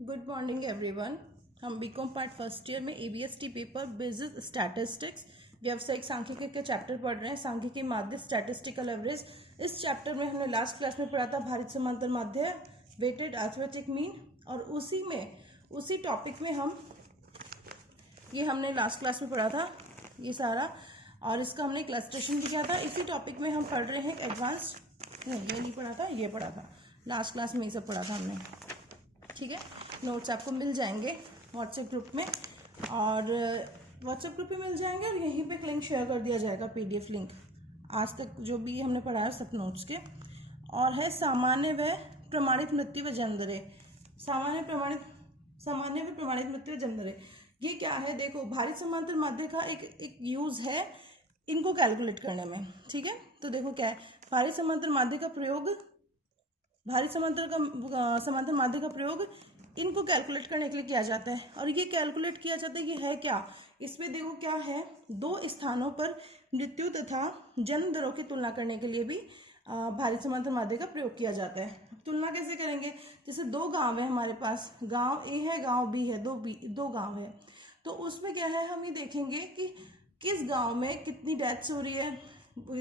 Good morning everyone. हम BCom part first year में एबीएसटी paper business statistics व्यावसायिक सांख्यिकी के चैप्टर पढ़ रहे हैं। सांख्यिकी माध्य स्टैटिस्टिकल एवरेज। इस चैप्टर में हमने लास्ट क्लास में पढ़ा था भारित समांतर माध्य, वेटेड अरिथमेटिक मीन, और उसी टॉपिक में हमने लास्ट क्लास में पढ़ा था ये सारा, और इसका हमने क्लस्टरेशन भी किया था। इसी टॉपिक में हम पढ़ रहे हैं एडवांस्ड। नहीं, ये नहीं पढ़ा था, ये पढ़ा था लास्ट क्लास में, ये सब पढ़ा था हमने। ठीक है, नोट्स आपको मिल जाएंगे व्हाट्सएप ग्रुप में, और व्हाट्सएप ग्रुप पे मिल जाएंगे, और यहीं पे लिंक शेयर कर दिया जाएगा, पीडीएफ लिंक आज तक जो भी हमने पढ़ा है सब नोट्स के। और है सामान्य व प्रमाणित मृत्यु व जन्म दरें। सामान्य व प्रमाणित मृत्यु व जन्म दरें, ये क्या है? देखो, भारित समांतर माध्य का एक यूज है इनको कैलकुलेट करने में। ठीक है, तो देखो क्या है, भारित समांतर माध्य का प्रयोग इनको कैलकुलेट करने के लिए किया जाता है। और ये कैलकुलेट किया जाता है, ये है क्या? इसमें देखो क्या है, दो स्थानों पर मृत्यु तथा जन्म दरों की तुलना करने के लिए भी भारित समांतर माध्य का प्रयोग किया जाता है। तुलना कैसे करेंगे? जैसे दो गांव है हमारे पास, गांव ए है, गांव बी है, दो गांव है, तो उसमें क्या है, हम ये देखेंगे कि किस गांव में कितनी डेथ्स हो रही है।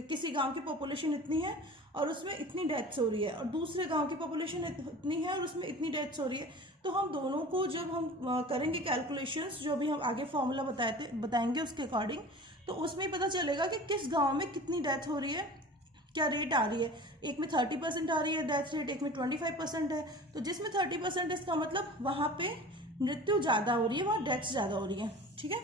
किसी गांव की पॉपुलेशन इतनी है और उसमें इतनी डेथ्स हो रही है, और दूसरे गांव की पॉपुलेशन इतनी है और उसमें इतनी डेथ्स हो रही है। तो हम दोनों को जब हम करेंगे कैलकुलेशंस, जो भी हम आगे फॉर्मूला बताएंगे उसके अकॉर्डिंग, तो उसमें पता चलेगा कि किस गांव में कितनी डेथ हो रही है, क्या रेट आ रही है। एक में 30% आ रही है डेथ रेट, एक में 25% है। तो जिसमें 30% है, इसका मतलब वहां पे मृत्यु ज्यादा हो रही है, वहां डेथ्स ज्यादा हो रही है। ठीक है,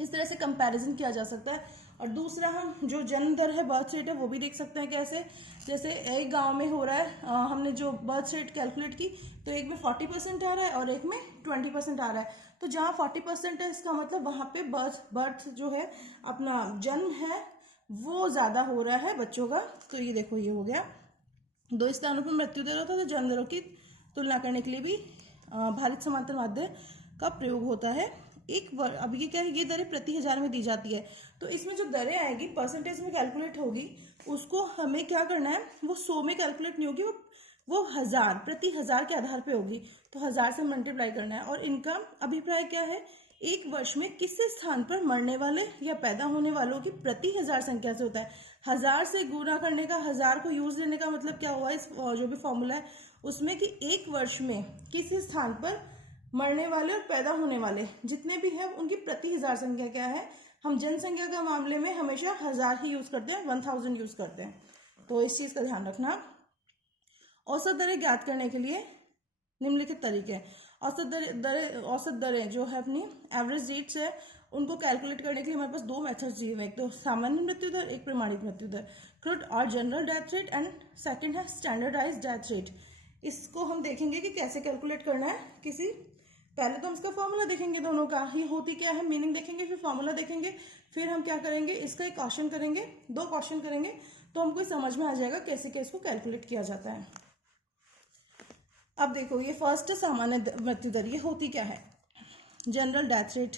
इस तरह से कंपैरिजन किया जा सकता है। और दूसरा, हम जो जन्म दर है, बर्थ रेट है, वो भी देख सकते हैं कैसे। जैसे एक गांव में हो रहा है, हमने जो बर्थ रेट कैलकुलेट की, तो एक में 40% आ रहा है और एक में 20% आ रहा है। तो जहाँ 40% है, इसका मतलब वहां पे बर्थ जो है, अपना जन्म है, वो ज्यादा हो रहा है बच्चों का। तो ये देखो, ये हो गया। दो स्थानों पर मृत्यु दर होता है, तो जन्म दरों की तुलना करने के लिए भी भारित समांतर माध्य का प्रयोग होता है। अब ये क्या है, ये दरें प्रति हजार में दी जाती है। तो इसमें जो दरें आएगी परसेंटेज में कैलकुलेट होगी, उसको हमें क्या करना है, वो 100 में कैलकुलेट नहीं होगी, वो प्रति हजार के आधार पे होगी। तो 1000 से मल्टीप्लाई करना है। और इनका अभिप्राय क्या है, एक वर्ष में किसी स्थान पर मरने वाले या पैदा होने वालों की प्रति हजार संख्या से होता है। 1000 से गुणा करने का, 1000 को यूज देने का मतलब क्या हुआ, इस जो भी फॉर्मूला है उसमें, कि एक वर्ष में किसी स्थान पर मरने वाले और पैदा होने वाले जितने भी हैं, उनकी प्रति हजार संख्या क्या है। हम जनसंख्या का मामले में हमेशा 1000 ही यूज करते हैं, 1000 यूज करते हैं। तो इस चीज का ध्यान रखना। औसत दरें ज्ञात करने के लिए निम्नलिखित तरीके हैं। औसत दरें जो है अपनी एवरेज रेट्स है, उनको कैलकुलेट करने के लिए हमारे पास दो मेथड्स दिए हुए, एक तो सामान्य मृत्यु दर, एक प्रमाणित मृत्यु दर, क्रूड और general death rate, and second है स्टैंडर्डाइज्ड डेथ रेट। इसको हम देखेंगे कि कैसे कैलकुलेट करना है। पहले तो हम इसका फॉर्मूला देखेंगे, दोनों का ही होती क्या है, मीनिंग देखेंगे, फिर फॉर्मूला देखेंगे, फिर हम क्या करेंगे, इसका एक क्वेश्चन करेंगे, दो क्वेश्चन करेंगे, तो हमको समझ में आ जाएगा कैसे इसको कैलकुलेट किया जाता है। अब देखो, ये फर्स्ट सामान्य मृत्यु दर, ये होती क्या है, जनरल डेथ रेट।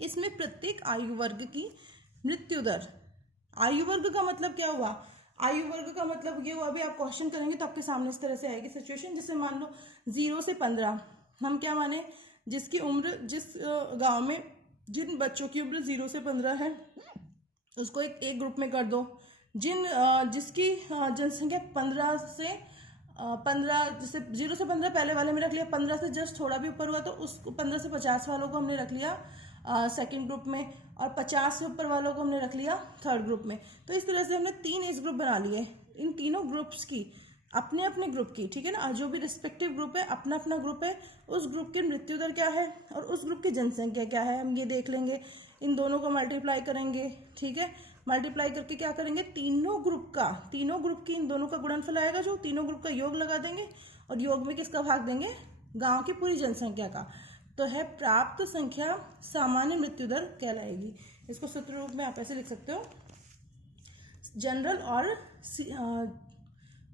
इसमें प्रत्येक आयु वर्ग की मृत्यु दर, आयु वर्ग का मतलब क्या हुआ, आयु वर्ग का मतलब ये हुआ, अभी आप क्वेश्चन करेंगे तो आपके सामने इस तरह से आएगी सिचुएशन। जैसे मान लो 0 से 15, हम क्या माने, जिसकी उम्र, जिस गांव में जिन बच्चों की उम्र 0 से 15 है, उसको एक ग्रुप में कर दो। जिसकी जनसंख्या 15 जैसे 0 से 15 पहले वाले में रख लिया, 15 से जस्ट थोड़ा भी ऊपर हुआ तो उस 15 से 50 वालों को हमने रख लिया सेकंड ग्रुप में, और 50 से ऊपर वालों को हमने रख लिया थर्ड ग्रुप में। तो इस तरह से हमने 3 एज ग्रुप बना लिए, इन तीनों ग्रुप्स की अपने अपने ग्रुप की, ठीक है ना, जो भी रिस्पेक्टिव ग्रुप है, अपना अपना ग्रुप है, उस ग्रुप की मृत्यु दर क्या है और उस ग्रुप की जनसंख्या क्या है, हम ये देख लेंगे। इन दोनों को मल्टीप्लाई करेंगे, ठीक है, मल्टीप्लाई करके क्या करेंगे, तीनों ग्रुप की इन दोनों का गुणनफल आएगा, जो तीनों ग्रुप का योग लगा देंगे, और योग में किसका भाग देंगे, गांव की पूरी जनसंख्या का। तो है प्राप्त संख्या सामान्य मृत्यु दर कहलाएगी। इसको सूत्र रूप में आप ऐसे लिख सकते हो, जनरल और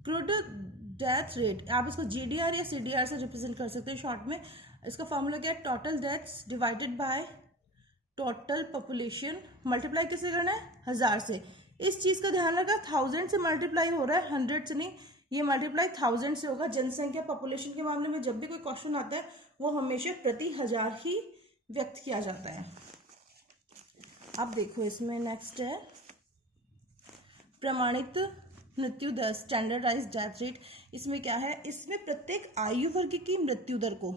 क्रूड डेथ रेट, आप इसको जीडीआर या सीडीआर से रिप्रेजेंट कर सकते हैं शॉर्ट में। इसका फॉर्मूला क्या है, total deaths divided by total population, multiply किससे करना है, 1000 से। इस चीज का ध्यान रखा, 1000 से मल्टीप्लाई हो रहा है, 100 से नहीं। ये मल्टीप्लाई 1000 से होगा। जनसंख्या पॉपुलेशन के मामले में जब भी कोई क्वेश्चन आता है वो हमेशा प्रति 1000 ही व्यक्त किया जाता है। अब देखो इसमें नेक्स्ट है प्रमाणित मृत्यु दर, स्टैंडर्डाइज्ड डेथ रेट। इसमें क्या है, इसमें प्रत्येक आयु वर्ग की मृत्यु दर को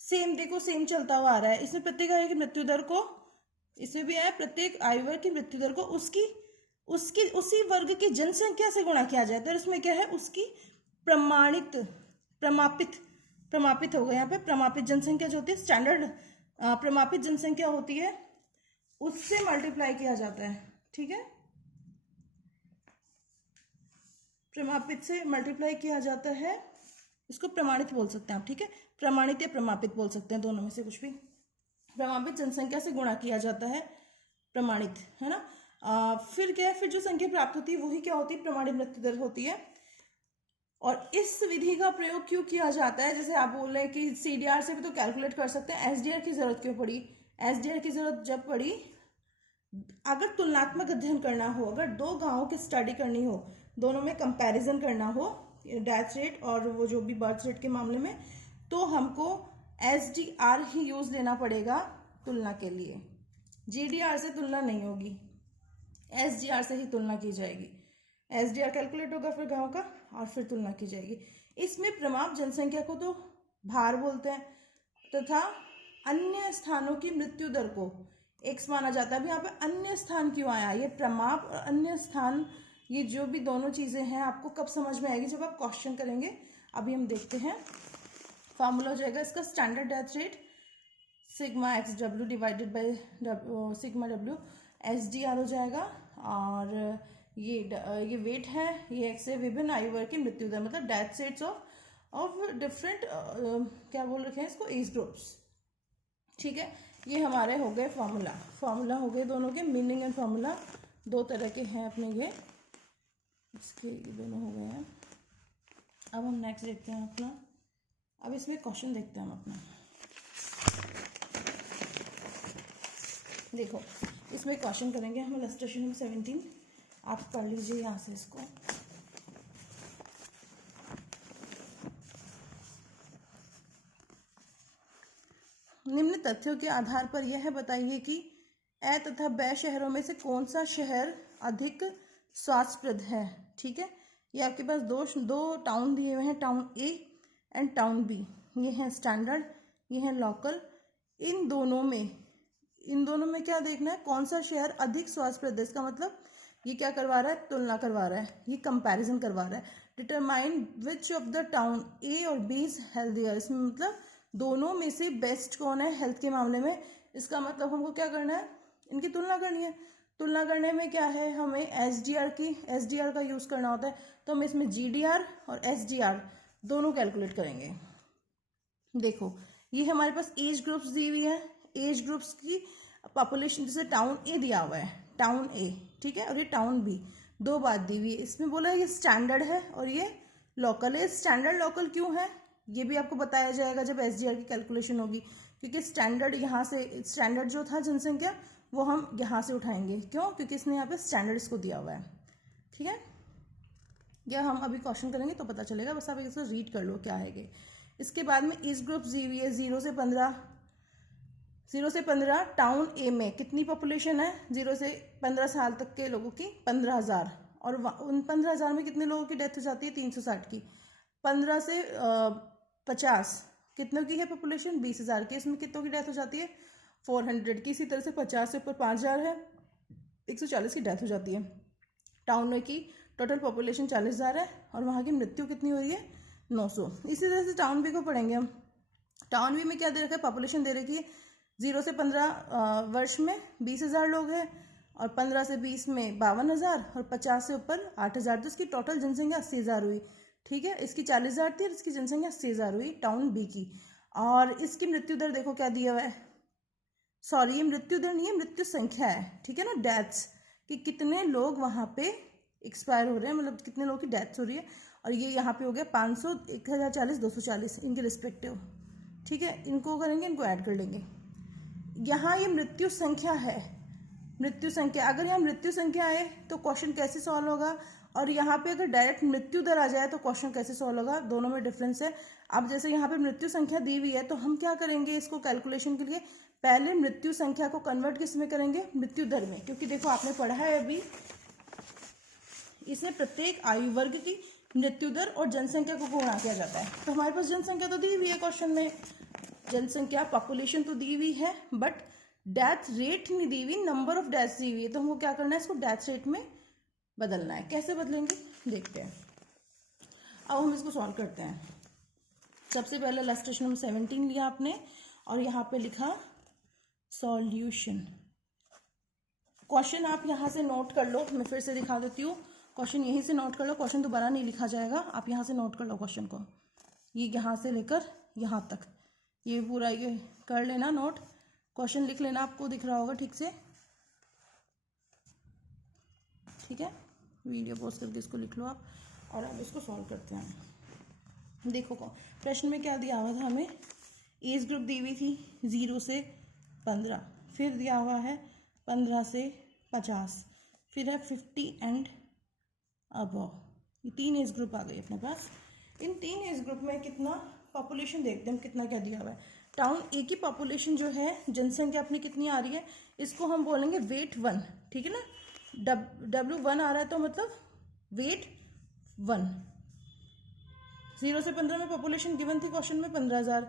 सेम, देखो सेम चलता हुआ आ रहा है। इसमें प्रत्येक आयु की मृत्यु दर को, इसमें भी है प्रत्येक आयु वर्ग की मृत्यु दर को उसकी उसी वर्ग की जनसंख्या से गुणा किया जाता है। इसमें क्या है, उसकी प्रमापित होगा यहाँ पे, प्रमापित जनसंख्या जो होती है, स्टैंडर्ड प्रमापित जनसंख्या होती है, उससे मल्टीप्लाई किया जाता है। ठीक है, प्रमापित से मल्टीप्लाई किया जाता है, इसको प्रमाणित बोल सकते हैं आप। ठीक है, प्रमाणित या प्रमापित बोल सकते हैं, दोनों में से कुछ भी। प्रमापित जनसंख्या से गुणा किया जाता है प्रमाणित, है ना। फिर क्या है, फिर जो संख्या प्राप्त होती है वही क्या होती है, प्रमाणित मृत्यु दर होती है। और इस विधि का प्रयोग क्यों किया जाता है, जैसे आप बोल रहे हैं कि CDR से भी तो कैलकुलेट कर सकते हैं, SDR की जरूरत क्यों पड़ी। SDR की जरूरत जब पड़ी, अगर तुलनात्मक अध्ययन करना हो, अगर दो गांवों की स्टडी करनी हो, दोनों में कंपैरिजन करना हो डेथ रेट और वो जो भी बर्थ रेट के मामले में, तो हमको SDR ही यूज लेना पड़ेगा तुलना के लिए। GDR से तुलना नहीं होगी, SDR से ही तुलना की जाएगी। SDR कैलकुलेट होगा फिर गांव का और फिर तुलना की जाएगी। इसमें प्रमाप जनसंख्या को तो भार बोलते हैं तथा अन्य स्थानों की मृत्यु दर को एक्स माना जाता है। अब यहाँ पे अन्य स्थान क्यों आया, ये प्रमाप और अन्य स्थान, ये जो भी दोनों चीजें हैं आपको कब समझ में आएगी, जब आप क्वेश्चन करेंगे। अभी हम देखते हैं, फॉर्मूला हो जाएगा इसका, standard death rate sigma XW divided by sigma W, SDR हो जाएगा। और ये वेट है, ये एक्स है, विभिन्न आयु वर्ग की मृत्यु दर, मतलब डेथ रेट्स ऑफ डिफरेंट क्या बोल रखे हैं इसको, एज ग्रुप्स। ठीक है, ये हमारे हो गए फॉर्मूला हो गए दोनों के, मीनिंग एंड फॉर्मूला दो तरह के हैं अपने, ये इसके ये दोनों हो गए हैं। अब हम नेक्स्ट देखते हैं अपना, अब इसमें क्वेश्चन देखते हैं हम अपना। देखो इसमें क्वेश्चन करेंगे हम, इलस्ट्रेशन नंबर 17, आप पढ़ लीजिए यहाँ से इसको। निम्न तथ्यों के आधार पर यह बताइए कि ए तथा ब शहरों में से कौन सा शहर अधिक स्वास्थ्यप्रद है। ठीक है, ये आपके पास दो टाउन दिए हुए हैं, town A and town B। ये हैं स्टैंडर्ड, ये हैं लोकल। इन दोनों में क्या देखना है, कौन सा शहर अधिक स्वास्थ्यप्रद है। इसका मतलब ये क्या करवा रहा है, तुलना करवा रहा है, ये कंपैरिजन करवा रहा है। Determine which of the town A और B इज हेल्दियर, इसमें मतलब दोनों में से बेस्ट कौन है हेल्थ के मामले में। इसका मतलब हमको क्या करना है, इनकी तुलना करनी है। तुलना करने में क्या है, हमें SDR का यूज करना होता है, तो हम इसमें GDR और SDR दोनों कैलकुलेट करेंगे। देखो ये हमारे पास एज ग्रुप्स दी हुई है, एज ग्रुप्स की पॉपुलेशन, जैसे टाउन A दिया हुआ है, टाउन A, ठीक है, और ये टाउन B, दो बात दी हुई है। इसमें बोला ये स्टैंडर्ड है और ये लोकल है। स्टैंडर्ड लोकल क्यों है ये भी आपको बताया जाएगा जब SDR की कैलकुलेशन होगी, क्योंकि स्टैंडर्ड यहाँ से, स्टैंडर्ड जो था जनसंख्या वो हम यहाँ से उठाएंगे। क्यों, क्योंकि इसने यहाँ पे स्टैंडर्ड इसको दिया हुआ है। ठीक है, या हम अभी क्वेश्चन करेंगे तो पता चलेगा, बस आप इसको रीड कर लो क्या है ये। इसके बाद में एज ग्रुप दी हुई है 0 से 15। टाउन A में कितनी पॉपुलेशन है, 0 से 15 साल तक के लोगों की 15,000, और उन 15,000 में कितने लोगों की डेथ हो जाती है, 360 की। 15 से 50 कितनों की है पॉपुलेशन, 20,000 की, इसमें कितनों की डेथ हो जाती है, 400 की। इसी तरह से 50 से ऊपर 5,000 है, 140 की डेथ हो जाती है। टाउन में की टोटल पॉपुलेशन 40,000 है और वहाँ की मृत्यु कितनी हो रही है, 900। इसी तरह से टाउन B को पढ़ेंगे हम। टाउन B में क्या दे रखा है, पॉपुलेशन दे रखी है 0 से 15 वर्ष में 20,000 लोग हैं, और 15 से 20 में 52,000, और 50 से ऊपर 8,000, तो इसकी टोटल जनसंख्या 80,000 हुई। ठीक है, इसकी 40,000 थी और इसकी जनसंख्या 80,000 हुई टाउन B की। और इसकी मृत्यु दर देखो क्या दिया हुआ है, सॉरी ये मृत्यु दर नहीं है, मृत्यु संख्या है। ठीक है ना, डेथ्स कि कितने लोग वहाँ पे एक्सपायर हो रहे हैं, मतलब कितने लोगों की डेथ्स हो रही है। और ये यहाँ पे हो गया 500, 1040, 240 इनके रिस्पेक्टिव। ठीक है, इनको करेंगे, इनको ऐड कर लेंगे। यहाँ ये मृत्यु संख्या है, मृत्यु संख्या। अगर यहाँ मृत्यु संख्या है तो क्वेश्चन कैसे सॉल्व होगा, और यहाँ पे अगर डायरेक्ट मृत्यु दर आ जाए तो क्वेश्चन कैसे सॉल्व होगा, दोनों में डिफरेंस है। अब जैसे यहाँ पे मृत्यु संख्या दी हुई है तो हम क्या करेंगे इसको कैलकुलेशन के लिए, पहले मृत्यु संख्या को कन्वर्ट किस में करेंगे, मृत्यु दर में, क्योंकि देखो आपने पढ़ा है अभी इसमें प्रत्येक आयु वर्ग की मृत्यु दर और जनसंख्या को गुणा किया जाता है। तो हमारे पास जनसंख्या तो दी हुई है क्वेश्चन में, जनसंख्या पॉपुलेशन तो दी हुई है, बट डेथ रेट नहीं दी हुई, नंबर ऑफ डेथ्स दी हुई है। तो हमको क्या करना है, इसको डेथ रेट में बदलना है। कैसे बदलेंगे देखते हैं। अब हम इसको सॉल्व करते हैं। सबसे पहले इलस्ट्रेशन नंबर 17 लिया आपने और यहाँ पे लिखा सॉल्यूशन। क्वेश्चन आप यहाँ से नोट कर लो, मैं फिर से दिखा देती हूँ। क्वेश्चन यहीं से नोट कर लो, क्वेश्चन दोबारा नहीं लिखा जाएगा, आप यहाँ से नोट कर लो क्वेश्चन को, ये यहाँ से लेकर यहाँ तक ये पूरा ये कर लेना नोट, क्वेश्चन लिख लेना, आपको दिख रहा होगा ठीक से, ठीक है। वीडियो पॉज करके इसको लिख लो आप और अब इसको सॉल्व करते हैं। देखो प्रश्न में क्या दिया हुआ था हमें, एज ग्रुप दी हुई थी 0 से 15, फिर दिया हुआ है 15 से 50, फिर है 50 एंड अबव। ये 3 एज ग्रुप आ गए अपने पास। इन 3 एज ग्रुप में कितना पॉपुलेशन देखते हैं हम, कितना क्या दिया हुआ है। टाउन ए की पॉपुलेशन जो है, जनसंख्या अपनी कितनी आ रही है, इसको हम बोलेंगे वेट 1, ठीक है ना। W1 आ रहा है तो मतलब वेट 1। 0 से 15 में पॉपुलेशन गिवन थी क्वेश्चन में 15,000,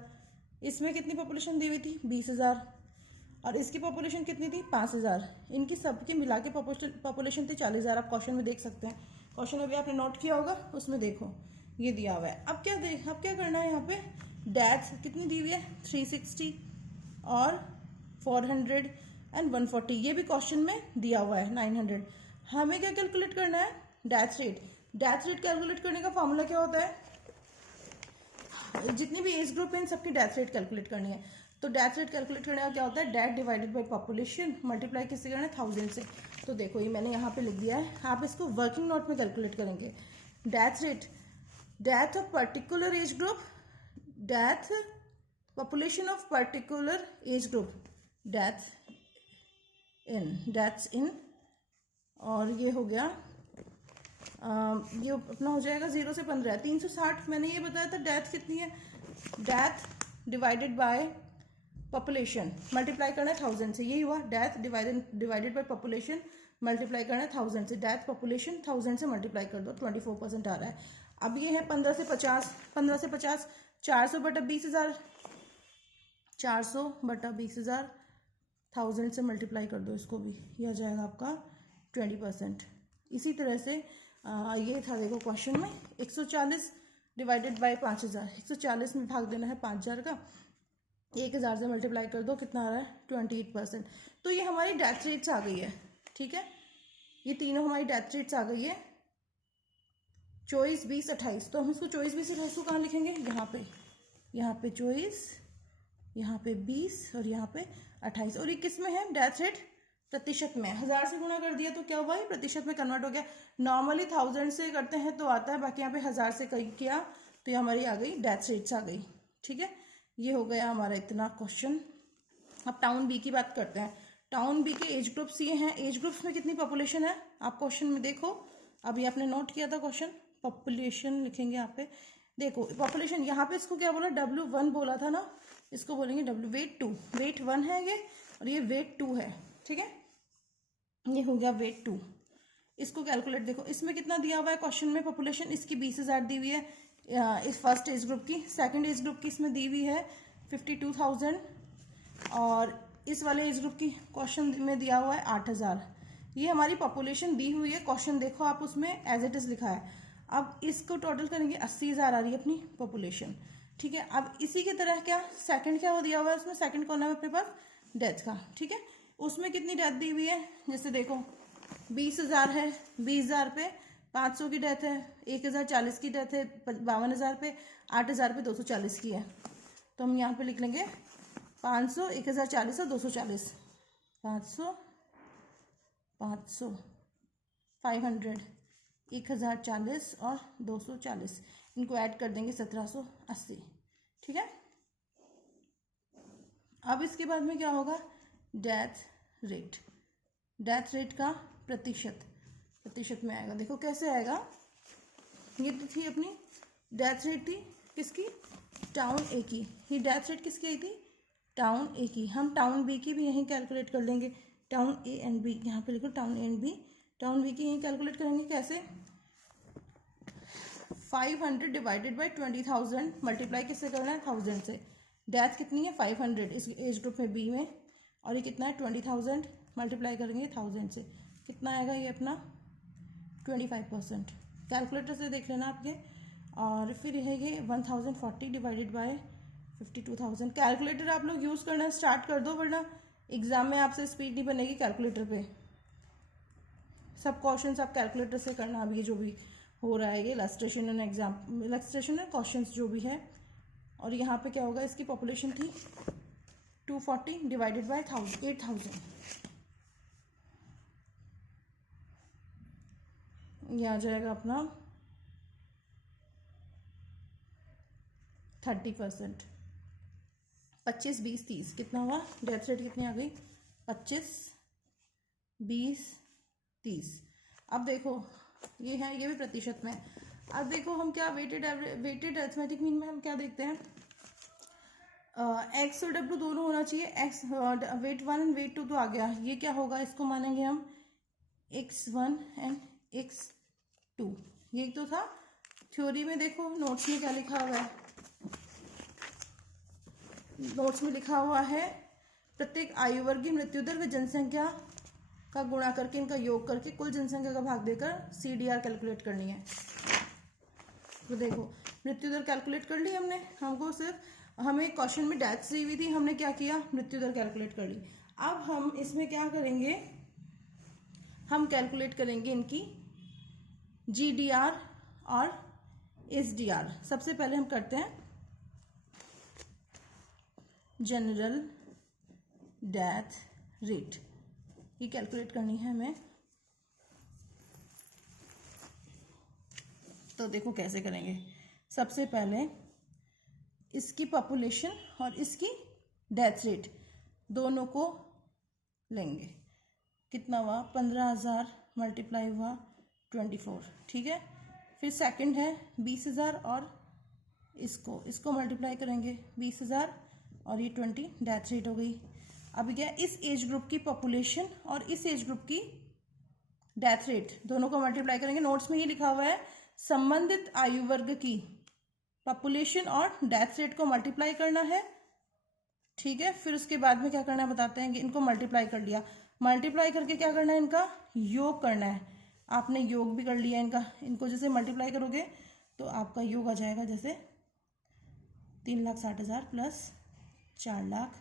इसमें कितनी पॉपुलेशन दी हुई थी 20,000, और इसकी पॉपुलेशन कितनी थी 5,000। इनकी सबकी मिला के पॉपुलेशन थी 40,000। आप क्वेश्चन में देख सकते हैं, क्वेश्चन अभी आपने नोट किया होगा, उसमें देखो ये दिया हुआ है। अब क्या करना है, यहाँ पे डेथ कितनी दी हुई है 360 और 400 एंड 140, ये भी क्वेश्चन में दिया हुआ है 900। हमें क्या कैलकुलेट करना है, death rate. Death rate calculate करने का फॉर्मूला क्या होता है, जितनी भी एज ग्रुप है इन सबकी डेथ रेट कैलकुलेट करनी है। तो डेथ रेट कैलकुलेट करने का क्या होता है, death divided by population multiply किससे करना है 1000 से। तो देखो ये मैंने यहाँ पे लिख दिया है, आप इसको वर्किंग नोट में कैलकुलेट करेंगे। Death rate, death of particular age group, death population of particular age group, deaths in, और ये हो गया ये अपना हो जाएगा 0 से 15 360। मैंने ये बताया था डेथ कितनी है, death divided by population multiply करना है 1000 से, यही हुआ death divided by population multiply करना है 1000 से। डेथ पॉपुलेशन 1000 से मल्टीप्लाई कर दो, 24% आ रहा है। अब ये है 15 से 50, 15 से 50 400 बटा 20,000, 400 बटा 20,000, 1000 से मल्टीप्लाई कर दो इसको भी, ये आ जाएगा आपका 20%। इसी तरह से ये था देखो क्वेश्चन में 140 डिवाइडेड बाय 5000, 140 में भाग देना है 5000 का, 1000 से मल्टीप्लाई कर दो, कितना आ रहा है 28%। तो ये हमारी डेथ रेट्स आ गई है, ठीक है। ये तीनों हमारी डेथ रेट्स आ गई है 24, 20, 28। तो हम इसको 24, 20, 28 को कहाँ लिखेंगे, यहाँ पे 24, यहाँ पे 20 और यहाँ पे 28। और ये किस में है, डेथ रेट प्रतिशत में। 1000 से गुणा कर दिया तो क्या हुआ, ये प्रतिशत में कन्वर्ट हो गया। नॉर्मली 1000 से करते हैं तो आता है, बाकी यहाँ पे 1000 से किया तो ये हमारी आ गई डेथ रेट्स आ गई, ठीक है। ये हो गया हमारा इतना क्वेश्चन। अब टाउन बी की बात करते हैं। टाउन बी के एज ग्रुप्स ये हैं, एज ग्रुप्स में कितनी पॉपुलेशन है आप क्वेश्चन में देखो, अभी आपने नोट किया था क्वेश्चन, पॉपुलेशन लिखेंगे यहाँ पे। देखो पॉपुलेशन यहाँ पे इसको क्या बोला, W1 बोला था ना, इसको बोलेंगे W, वेट 2, वेट 1 है ये और ये वेट 2 है, ठीक है। ये हो गया वेट 2। इसको कैलकुलेट देखो, इसमें कितना दिया हुआ है क्वेश्चन में पॉपुलेशन, इसकी 20,000 दी हुई है इस फर्स्ट एज ग्रुप की। सेकंड एज ग्रुप की इसमें दी हुई है 52,000 और इस वाले एज ग्रुप की क्वेश्चन में दिया हुआ है 8,000। ये हमारी पॉपुलेशन दी हुई है, क्वेश्चन देखो आप उसमें एज इट इज लिखा है। अब इसको टोटल करेंगे 80,000 आ रही है अपनी पॉपुलेशन, ठीक है। अब इसी की तरह क्या सेकंड क्या वो दिया हुआ है उसमें, सेकंड कॉलम है अपने पास डेथ का, ठीक है। उसमें कितनी डेथ दी हुई है, जैसे देखो 20,000 है, 20,000 पे 500 की डेथ है, 1,040 की डेथ है, 52,000 पे, 8,000 पे 240 की है। तो हम यहाँ पे लिख लेंगे 500, 1,040 और 240, 500, 500, 500, 1,040 और 240, इनको ऐड कर देंगे 1780, ठीक है। अब इसके बाद में क्या होगा, डेथ रेट, डेथ रेट का प्रतिशत। प्रतिशत में आएगा। देखो कैसे आएगा, ये तो थी अपनी डेथ रेट थी किसकी, टाउन ए की। ये डेथ रेट किसकी आई थी, टाउन ए की। हम टाउन बी की भी यहीं कैलकुलेट कर लेंगे, टाउन ए एंड बी, यहाँ पे लिखो town A and B, town B की यहीं कैलकुलेट करेंगे। कैसे, 500 डिवाइडेड बाई 20,000 मल्टीप्लाई किससे करना है, 1000 से। डेथ कितनी है 500 इस एज ग्रुप में बी में, और ये कितना है 20,000 मल्टीप्लाई करेंगे 1000 से, कितना आएगा ये अपना 25%। कैलकुलेटर से देख लेना आपके। और फिर है ये 1040 डिवाइडेड बाय 52,000। कैलकुलेटर आप लोग यूज़ करना स्टार्ट कर दो, वरना एग्जाम में आपसे स्पीड नहीं बनेगी कैलकुलेटर पे। सब क्वेश्चंस आप कैलकुलेटर से करना। अब ये जो भी हो रहा है ये इलस्ट्रेशन एंड एग्जाम, इलस्ट्रेशन है क्वेश्चंस जो भी है। और यहाँ पे क्या होगा, इसकी पॉपुलेशन थी 240 डिवाइडेड बाय 8,000, ये आ जाएगा अपना 30%। 25, 20, 30 कितना हुआ, डेथ रेट कितनी आ गई, 25, 20, 30। अब देखो ये है, ये भी प्रतिशत में। अब देखो हम क्या वेटेड अरिथमेटिक मीन में हम क्या देखते हैं, एक्स और डब्ल्यू दोनों होना चाहिए। एक्स वेट 1 एंड वेट 2 तो आ गया, ये क्या होगा, इसको मानेंगे हम x1 एंड x2। ये तो था थ्योरी में। देखो नोट्स में क्या लिखा हुआ है, नोट्स में लिखा हुआ है प्रत्येक आयु वर्ग की मृत्यु दर व जनसंख्या का गुणा करके इनका योग करके कुल जनसंख्या का भाग देकर CDR कैलकुलेट करनी है। तो देखो मृत्यु दर कैलकुलेट कर ली हमने, हमको सिर्फ हमें क्वेश्चन में डेथ दी हुई थी, हमने क्या किया, मृत्यु दर कैलकुलेट कर ली। अब हम इसमें क्या करेंगे, हम कैलकुलेट करेंगे इनकी GDR और SDR। सबसे पहले हम करते हैं जनरल डेथ रेट, ये कैलकुलेट करनी है हमें। तो देखो कैसे करेंगे, सबसे पहले इसकी पॉपुलेशन और इसकी डेथ रेट दोनों को लेंगे। कितना हुआ, 15,000 मल्टीप्लाई हुआ 24, ठीक है। फिर सेकंड है 20,000 और इसको मल्टीप्लाई करेंगे 20,000 और ये 20 डेथ रेट हो गई। अब क्या, इस एज ग्रुप की पॉपुलेशन और इस एज ग्रुप की डेथ रेट दोनों को मल्टीप्लाई करेंगे। नोट्स में ये लिखा हुआ है संबंधित आयु वर्ग की पॉपुलेशन और डेथ रेट को मल्टीप्लाई करना है, ठीक है। फिर उसके बाद में क्या करना है बताते हैं कि इनको मल्टीप्लाई कर लिया, मल्टीप्लाई करके क्या करना है, इनका योग करना है। आपने योग भी कर लिया इनका, इनको जैसे मल्टीप्लाई करोगे तो आपका योग आ जाएगा जैसे 3,60,000 प्लस 4 लाख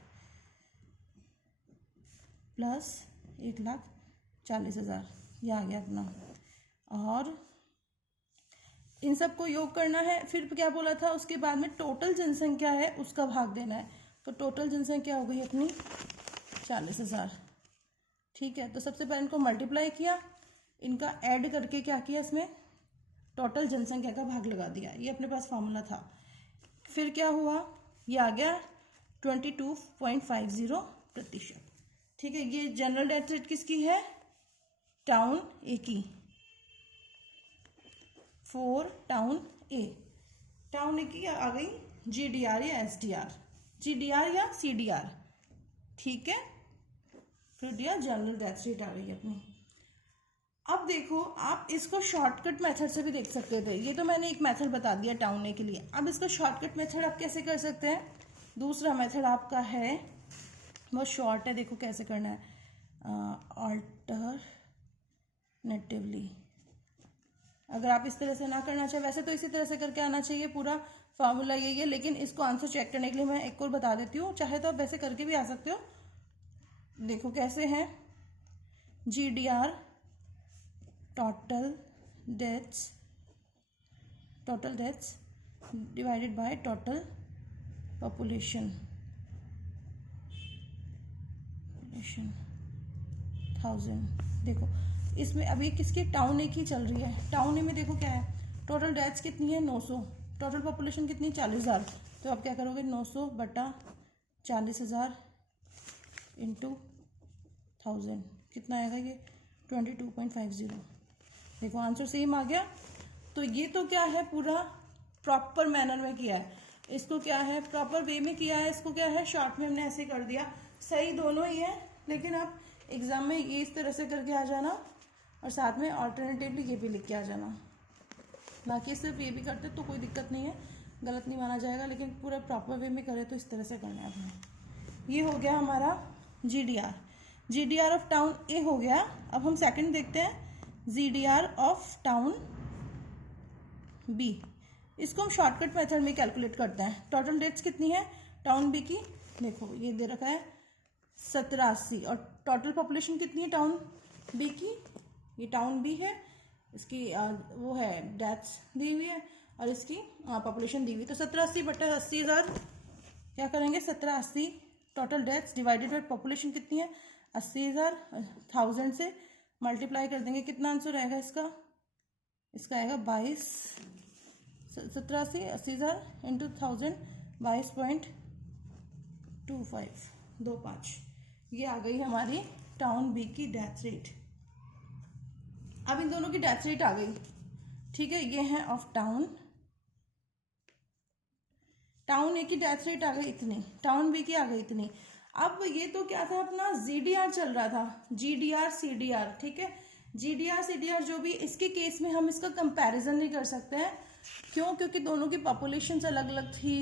प्लस 1,40,000, ये आ गया अपना। और इन सबको योग करना है। फिर क्या बोला था, उसके बाद में टोटल जनसंख्या है उसका भाग देना है। तो टोटल जनसंख्या हो गई अपनी 40,000, ठीक है। तो सबसे पहले इनको मल्टीप्लाई किया, इनका ऐड करके क्या किया, इसमें टोटल जनसंख्या का भाग लगा दिया, ये अपने पास फॉर्मूला था। फिर क्या हुआ, ये आ गया 22.50%, ठीक है। ये जनरल डेथ रेट किसकी है, टाउन ए की, फॉर टाउन ए। टाउन ए की आ गई GDR या SDR, GDR या CDR, ठीक है। फिर दिया जनरल डेथ रेट आ गई अपनी। अब देखो आप इसको शॉर्टकट मेथड से भी देख सकते थे, ये तो मैंने एक मेथड बता दिया टाउन ए के लिए। अब इसका शॉर्टकट मेथड आप कैसे कर सकते हैं, दूसरा मेथड आपका है बहुत शॉर्ट है, देखो कैसे करना है, अल्टरनेटिवली। अगर आप इस तरह से ना करना चाहिए, वैसे तो इसी तरह से करके आना चाहिए, पूरा फार्मूला यही है, लेकिन इसको आंसर चेक करने के लिए मैं एक और बता देती हूँ, चाहे तो आप वैसे करके भी आ सकते हो। देखो कैसे है, GDR total deaths divided by total population 1000। देखो इसमें अभी किसकी, टाउन ए की चल रही है। टाउन ए में देखो क्या है, टोटल डेथ्स कितनी है 900, टोटल पॉपुलेशन कितनी 40,000। तो आप क्या करोगे, 900 बटा 40,000 इंटू 1000, कितना आएगा ये 22.50। देखो आंसर सेम आ गया। तो ये तो क्या है, पूरा प्रॉपर मैनर में किया है, इसको क्या है प्रॉपर वे में किया है, इसको क्या है शॉर्ट में हमने ऐसे कर दिया। सही दोनों ही है, लेकिन आप एग्जाम में ये इस तरह से करके आ जाना और साथ में ऑल्टरनेटिवली ये भी लिख के आ जाना। बाकी सिर्फ ये भी करते तो कोई दिक्कत नहीं है, गलत नहीं माना जाएगा, लेकिन पूरा प्रॉपर वे में करें तो इस तरह से करना है आपने। ये हो गया हमारा GDR ऑफ टाउन ए हो गया। अब हम सेकंड देखते हैं GDR ऑफ टाउन बी। इसको हम शॉर्टकट मेथड में कैलकुलेट करते हैं। टोटल डेट्स कितनी है टाउन बी की, देखो ये दे रखा है 1780, और टोटल पॉपुलेशन कितनी है टाउन बी की, ये टाउन बी है, इसकी वो है डेथ्स दी हुई है और इसकी पॉपुलेशन दी हुई। तो 1780 बटा 80,000 क्या करेंगे, 1780 total deaths divided by population कितनी है 80,000, 1000 से मल्टीप्लाई कर देंगे, कितना आंसर आएगा इसका, इसका आएगा 22, 1780 80,000 इंटू 1000 22.25, ये आ गई हमारी टाउन बी की डेथ रेट। अब इन दोनों की डेथ रेट आ गई, ठीक है, ये है ऑफ टाउन ए की डेथ रेट आ गई इतनी, टाउन बी की आ गई इतनी। अब ये तो क्या था अपना GDR चल रहा था, GDR CDR, ठीक है, GDR CDR जो भी, इसके केस में हम इसका कंपैरिजन नहीं कर सकते हैं, क्यों, क्योंकि दोनों की पॉपुलेशन अलग अलग थी,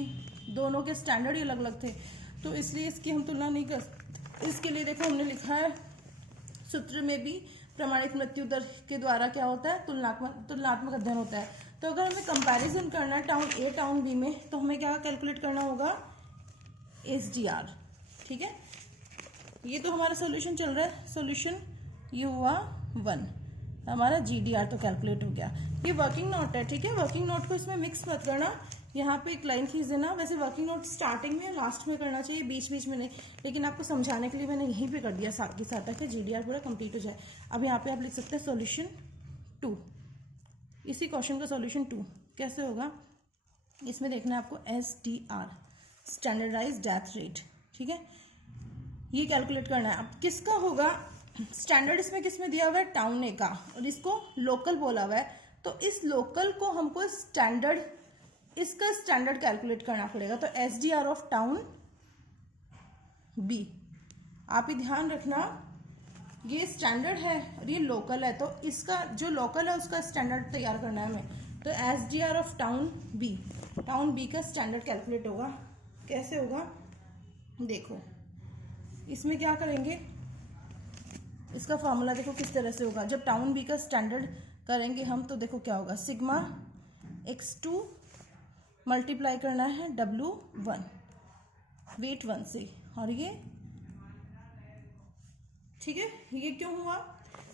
दोनों के स्टैंडर्ड ही अलग अलग थे, तो इसलिए इसकी हम तुलना नहीं कर। इसके लिए देखो हमने लिखा है सूत्र में भी प्रमाणित मृत्यु दर के द्वारा क्या होता है, तुलनात्मक अध्ययन होता है। तो अगर हमें कंपैरिजन करना है टाउन ए टाउन बी में, तो हमें क्या कैलकुलेट करना होगा, SDR, ठीक है। ये तो हमारा सॉल्यूशन चल रहा है, सॉल्यूशन ये हुआ 1, हमारा GDR तो कैलकुलेट हो गया। ये वर्किंग नोट है, ठीक है, वर्किंग नोट को इसमें मिक्स मत करना, यहाँ पे एक लाइन खींच देना। वैसे वर्किंग नोट स्टार्टिंग में लास्ट में करना चाहिए, बीच बीच में नहीं, लेकिन आपको समझाने के लिए मैंने यहीं पे कर दिया साथ के साथ, ताकि GDR पूरा कंप्लीट हो जाए। अब यहाँ पे आप लिख सकते हैं सॉल्यूशन 2, इसी क्वेश्चन का सॉल्यूशन 2 कैसे होगा, इसमें देखना है आपको SDR स्टैंडर्डाइज डेथ रेट, ठीक है, ये कैलकुलेट करना है। अब किसका होगा स्टैंडर्ड, इसमें किसमें दिया हुआ है टाउन ए का, और इसको लोकल बोला हुआ है, तो इस लोकल को हमको स्टैंडर्ड, इसका स्टैंडर्ड कैलकुलेट करना पड़ेगा। तो SDR ऑफ टाउन बी, आप ही ध्यान रखना ये स्टैंडर्ड है और ये लोकल है, तो इसका जो लोकल है उसका स्टैंडर्ड तैयार करना है हमें। तो SDR ऑफ टाउन बी का स्टैंडर्ड कैलकुलेट होगा, कैसे होगा देखो, इसमें क्या करेंगे, इसका फॉर्मूला देखो किस तरह से होगा। जब टाउन बी का स्टैंडर्ड करेंगे हम, तो देखो क्या होगा, सिग्मा x2 मल्टीप्लाई करना है W1 वेट 1 से, और ये ठीक है, ये क्यों हुआ।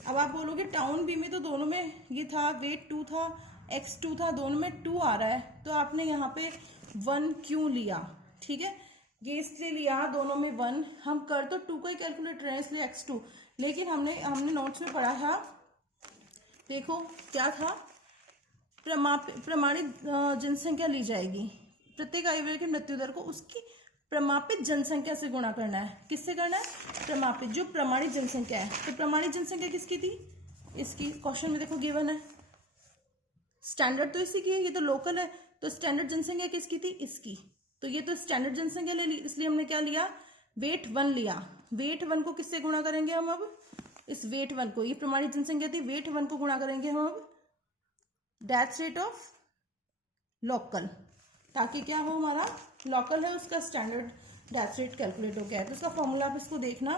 अब आप बोलोगे टाउन बी में तो दोनों में ये था, वेट 2 था, x2 था, दोनों में 2 आ रहा है, तो आपने यहाँ पे 1 क्यों लिया, ठीक है, ये इसलिए लिया, दोनों में 1, हम कर तो 2 का ही कैलकुलेट रहे हैं इसलिए x2, लेकिन हमने नोट्स में पढ़ा था, देखो क्या था, प्रमाणित जनसंख्या ली जाएगी, प्रत्येक आयु की मृत्यु दर को उसकी प्रमापित जनसंख्या से गुणा करना है। किससे करना है, प्रमापित, जो प्रमाणित जनसंख्या है। तो प्रमाणित जनसंख्या किसकी थी, इसकी, क्वेश्चन में देखो गिवन है, स्टैंडर्ड तो इसी की है, ये तो लोकल है, तो स्टैंडर्ड जनसंख्या किसकी थी, इसकी, तो ये तो स्टैंडर्ड जनसंख्या ले ली, इसलिए हमने क्या लिया, वेट 1 लिया। वेट 1 को किससे गुणा करेंगे हम, अब इस वेट 1 को, ये प्रमाणित जनसंख्या थी, वेट 1 को गुणा करेंगे हम अब डेथ रेट ऑफ लोकल, ताकि क्या हो, हमारा लोकल है उसका स्टैंडर्ड डेथ रेट कैलकुलेट हो गया है। तो इसका फॉर्मूला आप इसको देखना,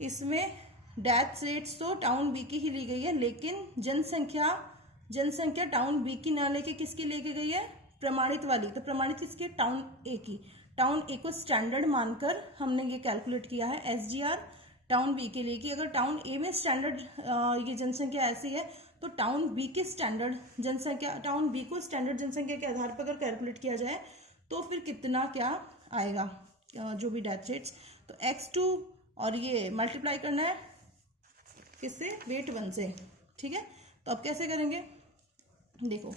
इसमें डेथ रेट्स तो टाउन बी की ही ली गई है, लेकिन जनसंख्या टाउन बी की ना लेके किसकी लेके गई है, प्रमाणित वाली। तो प्रमाणित किसकी, टाउन ए की, टाउन ए को स्टैंडर्ड मानकर हमने ये कैलकुलेट किया है SDR टाउन बी के लिए, कि अगर टाउन ए में स्टैंडर्ड ये जनसंख्या ऐसी है, तो टाउन बी के स्टैंडर्ड जनसंख्या, टाउन बी को स्टैंडर्ड जनसंख्या के आधार पर अगर कैलकुलेट किया जाए तो फिर कितना क्या आएगा, जो भी डेथ रेट्स। तो x2 और ये मल्टीप्लाई करना है किससे, वेट 1 से, ठीक है। तो अब कैसे करेंगे, देखो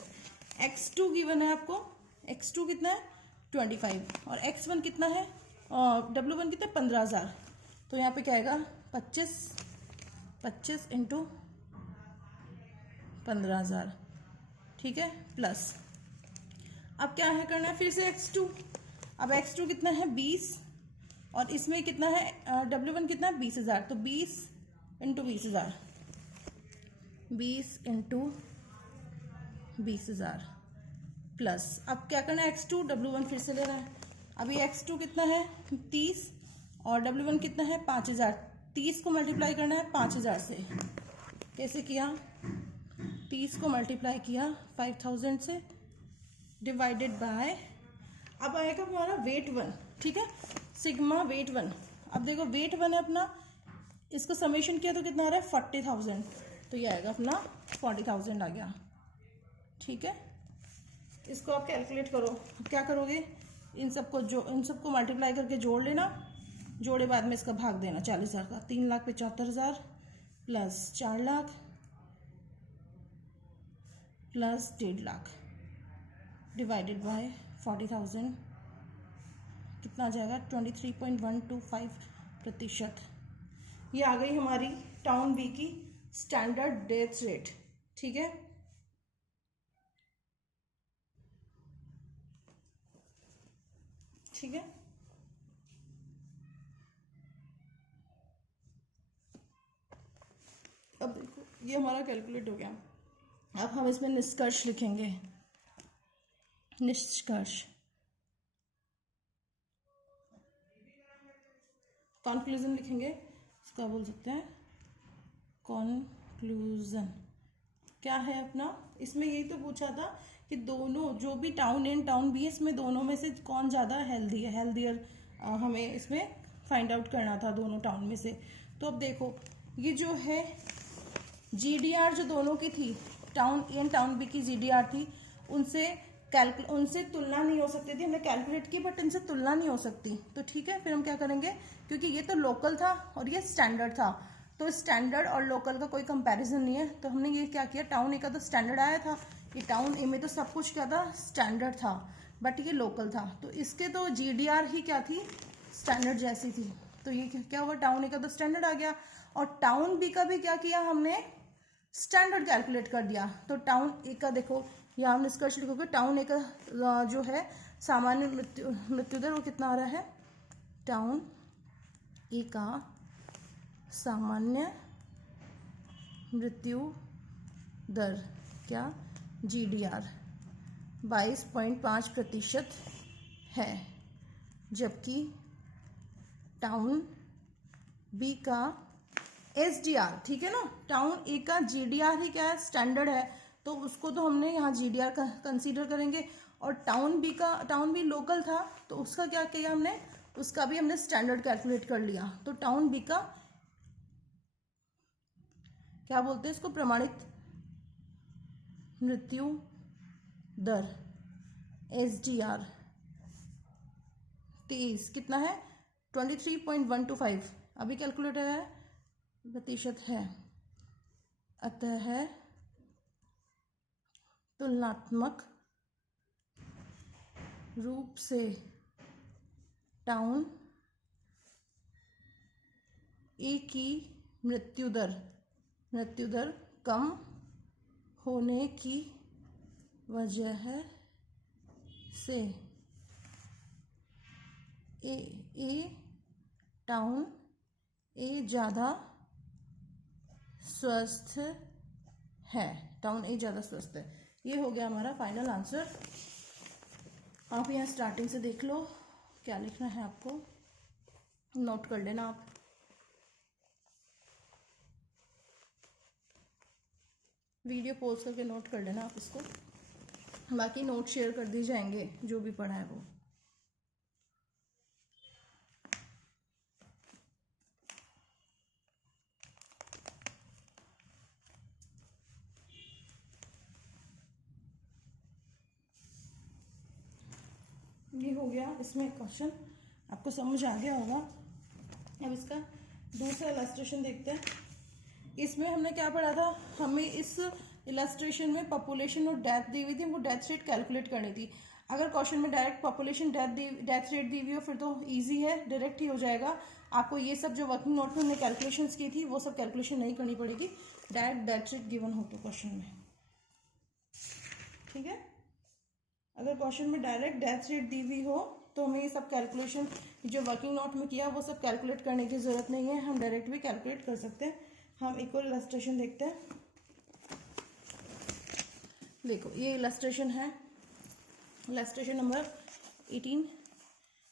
x2 गिवन है आपको, x2 कितना है 25, और x1 कितना है, W1 कितना है 15,000, तो यहाँ पे क्या आएगा 25 इंटू 15,000, ठीक है, प्लस अब क्या है करना है फिर से x2। अब x2 कितना है 20 और इसमें कितना है W1 कितना है 20,000, तो 20 इंटू 20,000, 20 इंटू 20,000 प्लस अब क्या करना है x2 W1 फिर से ले रहा है। अभी x2 कितना है 30 और W1 कितना है 5,000, 30 को मल्टीप्लाई करना है 5,000 से। कैसे किया, 30 को मल्टीप्लाई किया 5,000 से डिवाइडेड बाय, अब आएगा हमारा वेट 1, ठीक है, सिग्मा वेट 1। अब देखो वेट 1 है अपना, इसको समेशन किया तो कितना आ रहा है 40,000, तो ये आएगा अपना 40,000 आ गया, ठीक है। इसको आप कैलकुलेट करो, क्या करोगे, इन सबको मल्टीप्लाई करके जोड़ लेना, जोड़े बाद में इसका भाग देना 40,000 का, 3,75,000 plus 4 lakh plus 1.5 lakh divided by 40,000 कितना आ जाएगा 23.125%। ये आ गई हमारी टाउन बी की स्टैंडर्ड डेथ रेट, ठीक है। ठीक है, अब देखो ये हमारा कैलकुलेट हो गया। अब हम इसमें निष्कर्ष लिखेंगे, निष्कर्ष, कॉन्क्लूजन लिखेंगे, इसका बोल सकते हैं कॉन्क्लूजन। क्या है अपना, इसमें यही तो पूछा था कि दोनों जो भी टाउन ए टाउन बी है इसमें दोनों में से कौन ज़्यादा हेल्दी है, हेल्दियर हमें इसमें फाइंड आउट करना था दोनों टाउन में से। तो अब देखो ये जो है GDR जो दोनों की थी, town A and town B की GDR थी, उनसे तुलना नहीं हो सकती थी, हमने कैलकुलेट की बट इनसे तुलना नहीं हो सकती। तो ठीक है, फिर हम क्या करेंगे, क्योंकि ये तो लोकल था और ये स्टैंडर्ड था, तो स्टैंडर्ड और लोकल का कोई कंपैरिजन नहीं है, तो हमने ये क्या किया, टाउन ए का तो स्टैंडर्ड आया था, ये टाउन ए में तो सब कुछ क्या था स्टैंडर्ड था, बट ये लोकल था, तो इसके तो GDR ही क्या थी स्टैंडर्ड जैसी थी, तो ये क्या हुआ टाउन ए का तो स्टैंडर्ड आ गया, और टाउन बी का भी क्या किया हमने स्टैंडर्ड कैलकुलेट कर दिया। तो टाउन ए का देखो यहाँ हम निष्कर्ष लिखोगे, टाउन ए का जो है सामान्य मृत्यु दर वो कितना आ रहा है, टाउन ए का सामान्य मृत्यु दर क्या GDR 22.5% है, जबकि टाउन बी का SDR, ठीक है ना, टाउन ए का GDR ही क्या है स्टैंडर्ड है, तो उसको तो हमने यहाँ GDR का कंसीडर करेंगे, और टाउन बी लोकल था तो उसका क्या किया हमने, उसका भी हमने स्टैंडर्ड कैलकुलेट कर लिया। तो टाउन बी का क्या बोलते हैं इसको, प्रमाणित मृत्यु दर SDR 23 कितना है 23.125, अभी कैलकुलेटर है प्रतिशत है, अतः तुलनात्मक रूप से टाउन ए की मृत्यु दर कम होने की वजह से टाउन ए ज़्यादा स्वस्थ है, टाउन ए ज़्यादा स्वस्थ है। ये हो गया हमारा फाइनल आंसर। आप यहाँ स्टार्टिंग से देख लो क्या लिखना है, आपको नोट कर लेना आप। वीडियो पॉज करके नोट कर लेना आप इसको, बाकी नोट शेयर कर दिए जाएंगे जो भी पढ़ा है वो। ये हो गया इसमें क्वेश्चन, आपको समझ आ गया होगा। अब इसका दूसरा इलस्ट्रेशन देखते हैं। इसमें हमने क्या पढ़ा था, हमें इस इलस्ट्रेशन में पॉपुलेशन और डेथ दी हुई थी, हमको डेथ रेट कैलकुलेट करनी थी। अगर क्वेश्चन में डायरेक्ट पॉपुलेशन डेथ रेट दी हुई हो फिर तो इजी है, डायरेक्ट ही हो जाएगा। आपको ये सब जो वर्किंग नोट में हमने कैलकुलेशंस की थी वो सब कैलकुलेशन नहीं करनी पड़ेगी, डायरेक्ट डेथ रेट गिवन हो तो क्वेश्चन में। ठीक है। अगर क्वेश्चन में डायरेक्ट डेथ रेट दी हुई हो तो हमें ये सब कैलकुलेशन जो वर्किंग नोट में किया वो सब कैलकुलेट करने की जरूरत नहीं है, हम डायरेक्ट भी कैलकुलेट कर सकते हैं। हम एक और इलस्ट्रेशन देखते हैं। देखो ये इलस्ट्रेशन है, इलस्ट्रेशन नंबर 18।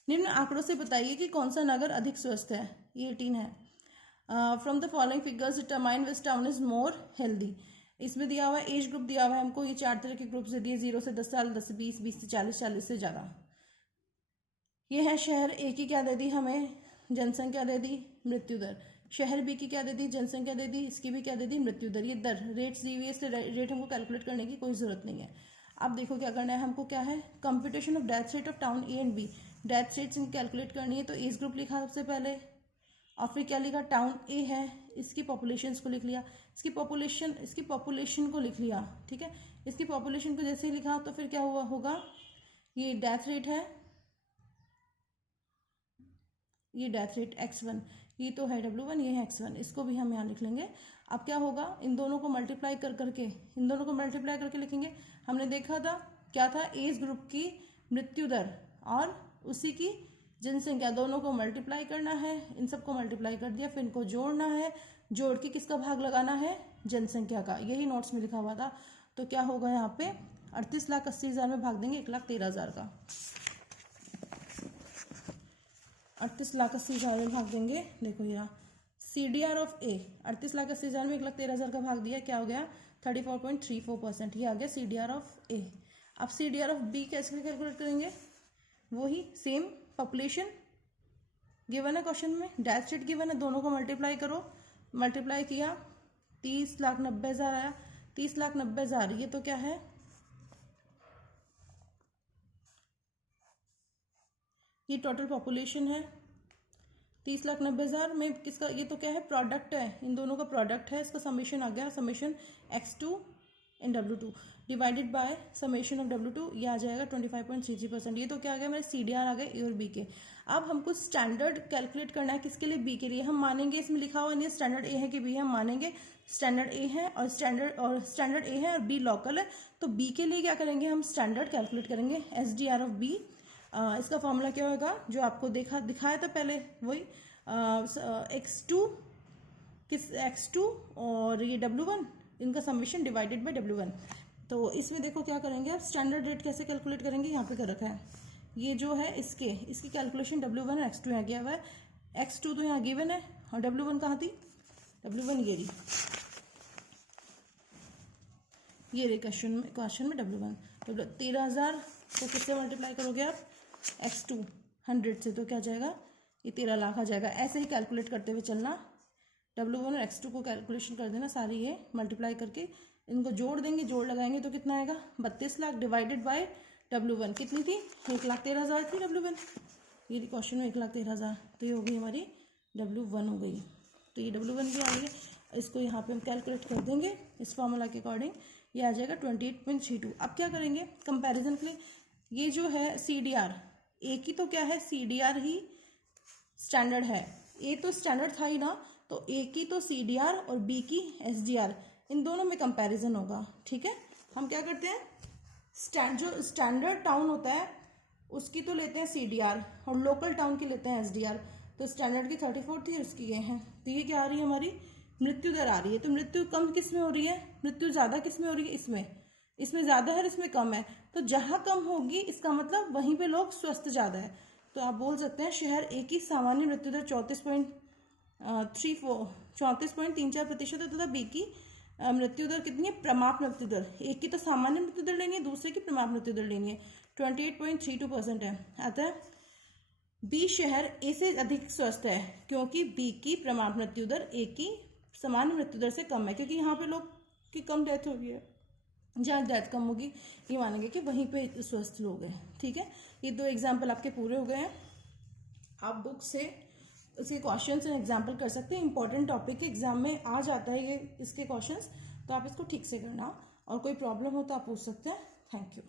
निम्न आंकड़ों से बताइए कि कौन सा नगर अधिक स्वस्थ है। ये 18 है। From the following figures determine which town is more healthy. इसमें दिया हुआ है एज ग्रुप दिया हुआ है हमको, ये 4 तरह के ग्रुप से दिए, 0 से 10 साल, 10 से 20, 20 से 40, 40 से ज़्यादा। ये है शहर ए की क्या दे दी हमें, जनसंख्या दे दी, मृत्यु दर। शहर बी की क्या दे दी, जनसंख्या दे दी, इसकी भी क्या दे दी, मृत्यु दर। ये दर रेट्स दी हुई है, इसलिए रेट हमको कैलकुलेट करने की कोई जरूरत नहीं है। अब देखो क्या करना है हमको, क्या है computation of death rate of town A and B. Death rates calculate करनी है तो एज ग्रुप लिखा सबसे पहले, और फिर क्या लिखा, टाउन ए है, इसकी पॉपुलेशन को लिख लिया, इसकी पॉपुलेशन को लिख लिया, ठीक है। इसकी पॉपुलेशन को जैसे ही लिखा तो फिर क्या हुआ होगा, ये डेथ रेट है, ये डेथ रेट x1, ये तो है W1, ये है x1, इसको भी हम यहाँ लिख लेंगे। अब क्या होगा, इन दोनों को मल्टीप्लाई करके लिखेंगे। हमने देखा था क्या था, एज ग्रुप की मृत्यु दर और उसी की जनसंख्या, दोनों को मल्टीप्लाई करना है। इन सबको मल्टीप्लाई कर दिया, फिर इनको जोड़ना है, जोड़ के किसका भाग लगाना है, जनसंख्या का। यही नोट्स में लिखा हुआ था। तो क्या होगा यहाँ पे 38,80,000 में भाग देंगे 1,13,000 का, 38,80,000 में भाग देंगे। देखो यहाँ CDR ऑफ ए 38,80,000 में 1,13,000 का भाग दिया, क्या हो गया 34.34%। ये आ गया CDR ऑफ ए। अब CDR ऑफ बी कैसे कैलकुलेट करेंगे, वही सेम, पॉपुलेशन गिवन है क्वेश्चन में, डेथ रेट गिवन है, दोनों को मल्टीप्लाई करो। मल्टीप्लाई किया 30,90,000 आया, 30,90,000 ये तो क्या है, ये टोटल पॉपुलेशन है। 30,90,000 में किसका, ये तो क्या है, प्रोडक्ट है, इन दोनों का प्रोडक्ट है। इसका समेशन आ गया, summation x2 and W2 divided by summation of W2, ये आ जाएगा 25.33%। ये तो क्या आ गया, मेरे CDR आ गए ए और बी के। अब हमको स्टैंडर्ड कैलकुलेट करना है, किसके लिए, बी के लिए। हम मानेंगे, इसमें लिखा हुआ नहीं स्टैंडर्ड ए है कि बी है, हम मानेंगे स्टैंडर्ड ए है और स्टैंडर्ड ए है और बी लोकल है। तो बी के लिए क्या करेंगे, हम स्टैंडर्ड कैलकुलेट करेंगे, SDR ऑफ बी। इसका फॉर्मूला क्या होगा, जो आपको दिखाया था पहले, वही x2 और ये W1, इनका समेशन डिवाइडेड बाय W1। तो इसमें देखो क्या करेंगे, आप स्टैंडर्ड रेट कैसे कैलकुलेट करेंगे, यहाँ पे कर रखा है। ये जो है इसकी कैलकुलेशन W1 और x2 यहाँ किया हुआ है। x2 तो यहाँ गिवन है और W1 कहाँ थी, W1 ये रही, ये रही क्वेश्चन में W1। तो 13,000 को किससे मल्टीप्लाई करोगे आप, x2 100 से, तो क्या जाएगा, ये 13 लाख आ जाएगा। ऐसे ही कैलकुलेट करते हुए चलना, W1 और x2 को कैलकुलेशन कर देना सारी, ये मल्टीप्लाई करके इनको जोड़ देंगे, जोड़ लगाएंगे तो कितना आएगा 32 लाख डिवाइडेड बाय W1 कितनी थी, 1,13,000 थी W1। ये क्वेश्चन में 1,13,000, तो ये हो गई हमारी W1 हो गई। तो ये W1 भी आ गई, इसको यहाँ पे हम कैलकुलेट कर देंगे इस फॉर्मूला के अकॉर्डिंग, ये आ जाएगा 28.32। अब क्या करेंगे कंपैरिजन के लिए, ये जो है CDR ए की तो क्या है, CDR ही स्टैंडर्ड है, ए तो स्टैंडर्ड था ही ना, तो ए की तो CDR और बी की SDR, इन दोनों में कंपैरिजन होगा, ठीक है। हम क्या करते हैं, जो स्टैंडर्ड टाउन होता है उसकी तो लेते हैं CDR और लोकल टाउन की लेते हैं SDR। तो स्टैंडर्ड की 34 थी, उसकी ये है, तो ये क्या आ रही है हमारी, मृत्यु दर आ रही है। तो मृत्यु कम किस में हो रही है, मृत्यु ज्यादा किस में हो रही है, इसमें ज्यादा है, इसमें कम है। तो जहां कम होगी इसका मतलब वहीं पे लोग स्वस्थ ज्यादा है। तो आप बोल सकते हैं शहर ए की सामान्य मृत्यु दर 34.34% है, तथा बी की मृत्यु दर कितनी है, प्रमाप मृत्यु दर, एक की तो सामान्य मृत्यु दर लेनी है, दूसरे की प्रमाप मृत्यु दर लेनी है, 28.32% है। अतः बी शहर ए से अधिक स्वस्थ है, क्योंकि बी की प्रमाप मृत्यु दर ए की सामान्य मृत्यु दर से कम है, क्योंकि यहाँ पे लोग की कम डेथ हो गई है, जहाँ डेथ कम होगी ये मानेंगे कि वहीं पे स्वस्थ लोग हैं, ठीक है। ये 2 एग्जाम्पल आपके पूरे हो गए हैं। आप बुक से इसके क्वेश्चन एंड एग्जाम्पल कर सकते हैं, इंपॉर्टेंट टॉपिक के एग्जाम में आ जाता है ये इसके क्वेश्चंस, तो आप इसको ठीक से करना, और कोई प्रॉब्लम हो तो आप पूछ सकते हैं। Thank you.